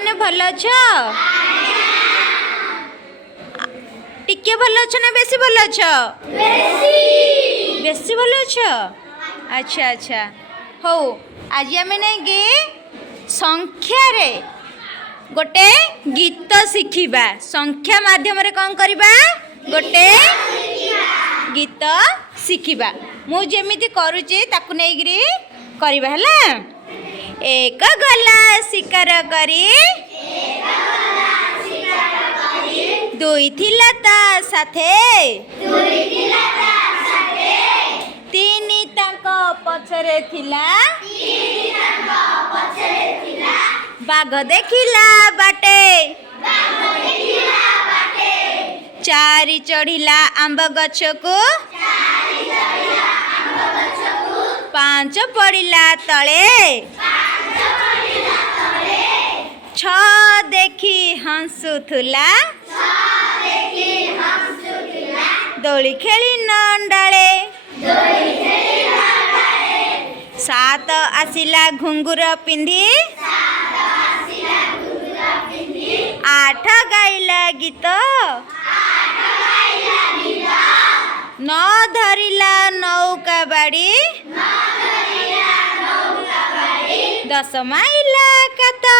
मैंने भल अछ टिके भल अछ ना बेसी भल अछ बेसी भल अछ अच्छा अच्छा हो आज आम नहीं संख्या रे गोटे गीत शिखिबा संख्या माध्यम रे कौन करबा गोटे गीत शिखिबा मु जेमिति करूची ताकु नेगिरी करबा हला एक गला शिकार करी दुई थिला ता साथे तीनी तांको पछरे थिला बाघ देखिला बाटे चारि चढ़िला आंब गछ को पांच पड़िला तले छ देखी हंसुथुला दोली खेली नंडाले सात आसिला घुंगुर पिंधी आठ गाइला गीत न धरिला नौका बाड़ी दस माइला कत